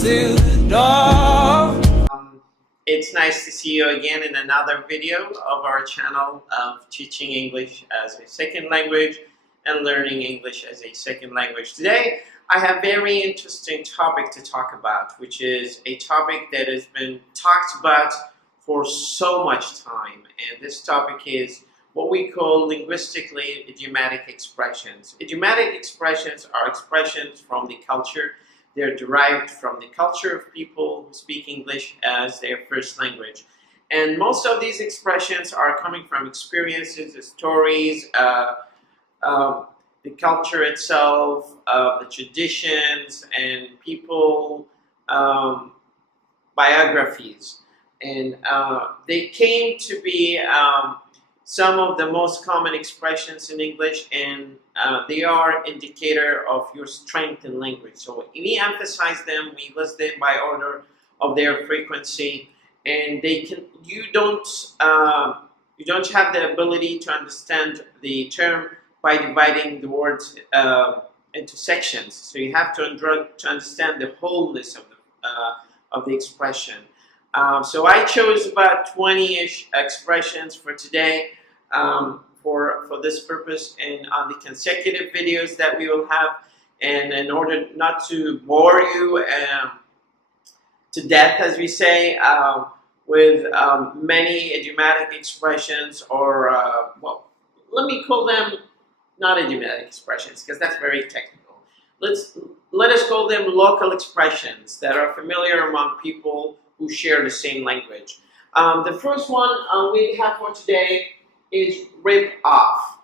to the door. It's nice to see you again in another video of our channel of teaching English as a second language and learning English as a second language. Today I have a very interesting topic to talk about, which is a topic that has been talked about for so much time, and this topic is what we call linguistically idiomatic expressions. Idiomatic expressions are expressions from the culture. They're derived from the culture of people who speak English as their first language. And most of these expressions are coming from experiences, the stories, the culture itself, the traditions, and people, biographies. And they came to be some of the most common expressions in English, and they are indicator of your strength in language. So we emphasize them, we list them by order of their frequency, and they can. You don't have the ability to understand the term by dividing the words into sections. So you have to understand the wholeness of the expression. So I chose about 20-ish expressions for today for this purpose, and on the consecutive videos that we will have. And in order not to bore you to death, as we say, with many idiomatic expressions, or well, let me call them not idiomatic expressions, because that's very technical. Let us call them local expressions that are familiar among people who share the same language. The first one we have for today is rip off.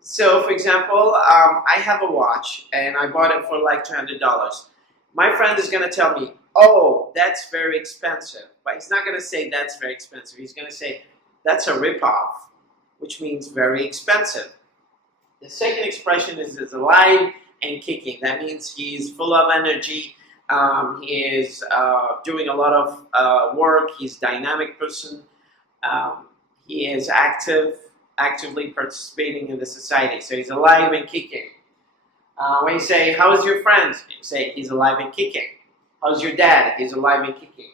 So, for example, I have a watch and I bought it for like $200. My friend is going to tell me, "Oh, that's very expensive." But he's not going to say that's very expensive. He's going to say that's a rip off, which means very expensive. The second expression is alive and kicking. That means he's full of energy. He is doing a lot of work. He's a dynamic person. He is actively participating in the society. So he's alive and kicking. When you say, "How's your friend?" you say, "He's alive and kicking." "How's your dad?" "He's alive and kicking."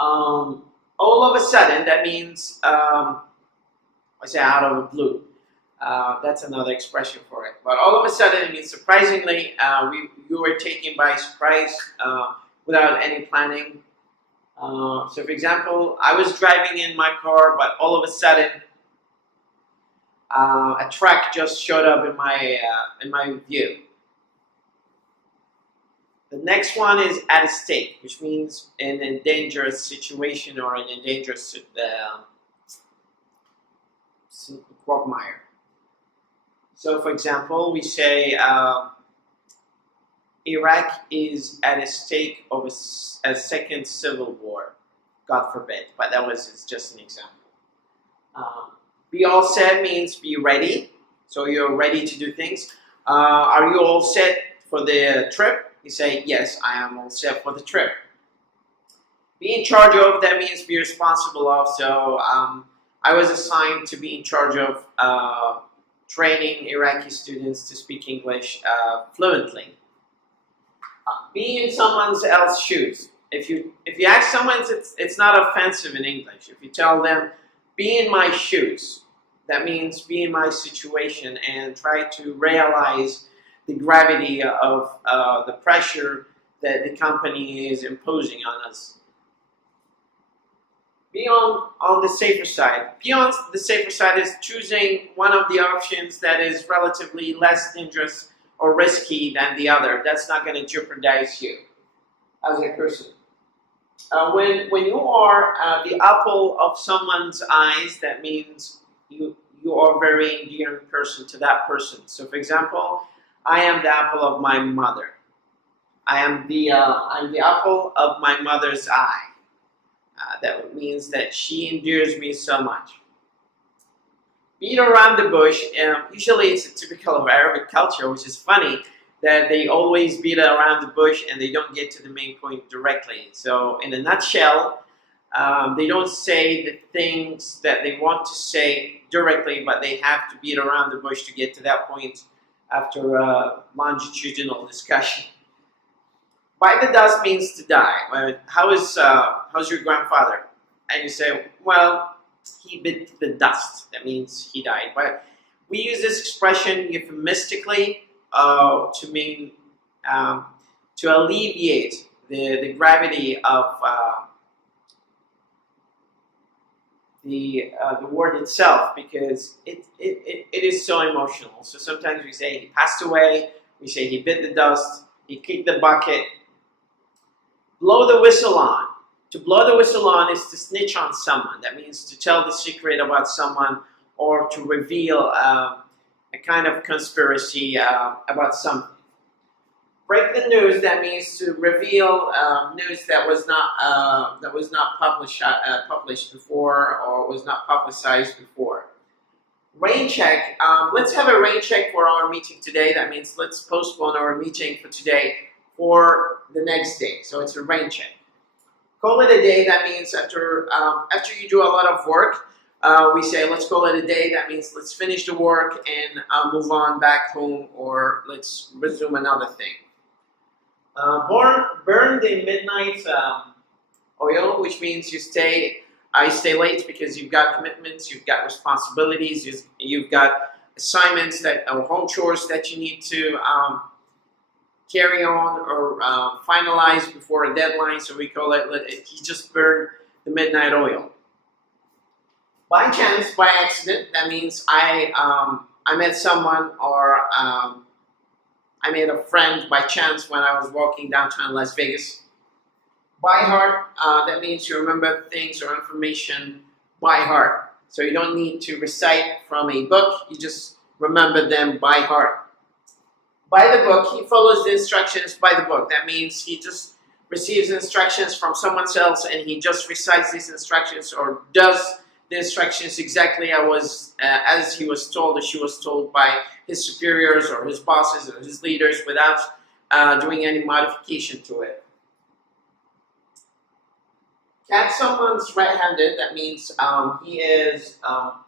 All of a sudden, that means, I say out of the blue. That's another expression for it. But all of a sudden, it means surprisingly, you were taken by surprise without any planning. So, for example, I was driving in my car, but all of a sudden, a truck just showed up in my view. The next one is at a stake, which means in a dangerous situation or in a dangerous quagmire. So, for example, we say Iraq is at a stake of a second civil war. God forbid, but it's just an example. Be all set means be ready. So you're ready to do things. Are you all set for the trip? You say, "Yes, I am all set for the trip." Be in charge of, that means be responsible of. So I was assigned to be in charge of training Iraqi students to speak English fluently. Be in someone else's shoes. If you ask someone, it's not offensive in English. If you tell them, "Be in my shoes," that means be in my situation and try to realize the gravity of the pressure that the company is imposing on us. Be on the safer side. Be on the safer side is choosing one of the options that is relatively less dangerous or risky than the other. That's not going to jeopardize you as a person. When you are the apple of someone's eyes, that means you are a very endearing person to that person. So, for example, I am the apple of my mother. I'm the apple of my mother's eye. That means that she endears me so much. Beat around the bush. Usually it's typical of Arabic culture, which is funny that they always beat around the bush and they don't get to the main point directly. So in a nutshell, they don't say the things that they want to say directly, but they have to beat around the bush to get to that point after a longitudinal discussion. Bite the dust means to die. Well, how's your grandfather? And you say, well, he bit the dust. That means he died. But we use this expression euphemistically to mean to alleviate the gravity of the word itself, because it is so emotional. So sometimes we say he passed away, we say he bit the dust, he kicked the bucket. Blow the whistle on. To blow the whistle on is to snitch on someone. That means to tell the secret about someone, or to reveal a kind of conspiracy about something. Break the news. That means to reveal news that was not published before, or was not publicized before. Rain check. Let's have a rain check for our meeting today. That means let's postpone our meeting for today for the next day. So it's a rain check. Call it a day. That means after you do a lot of work, we say let's call it a day. That means let's finish the work and move on back home, or let's resume another thing. Burn the midnight oil, which means I stay late because you've got commitments, you've got responsibilities, you've got assignments or home chores that you need to carry on or finalize before a deadline. So we call it, he just burned the midnight oil. By chance, by accident, that means I met someone, or I made a friend by chance when I was walking downtown Las Vegas. By heart, that means you remember things or information by heart. So you don't need to recite from a book, you just remember them by heart. By the book, he follows the instructions by the book. That means he just receives instructions from someone else and he just recites these instructions, or does the instructions exactly as he was told or she was told by his superiors or his bosses or his leaders, without doing any modification to it. Catch someone's red-handed. That means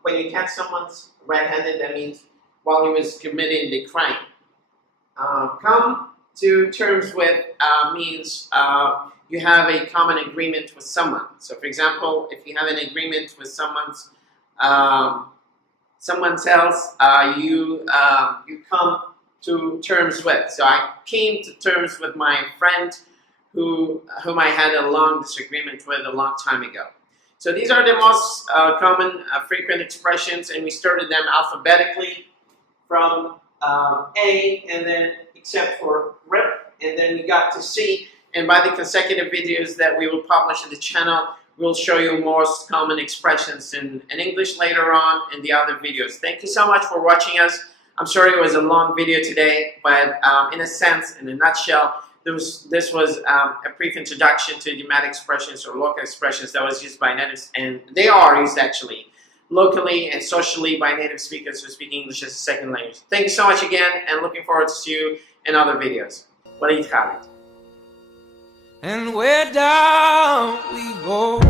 when you catch someone's red-handed, that means while he was committing the crime. Come to terms with means you have a common agreement with someone. So, for example, if you have an agreement with someone else, you come to terms with. So I came to terms with my friend whom I had a long disagreement with a long time ago. So these are the most common frequent expressions, and we started them alphabetically from A, and then except for RIP, and then we got to C. And by the consecutive videos that we will publish on the channel, we'll show you most common expressions in English later on in the other videos. Thank you so much for watching us. I'm sorry it was a long video today, but in a sense, in a nutshell, this was a brief introduction to idiomatic expressions or local expressions that was used by natives, and they are used actually locally and socially by native speakers who speak English as a second language. Thank you so much again, and looking forward to see you in other videos. يتحدث. And where down we go.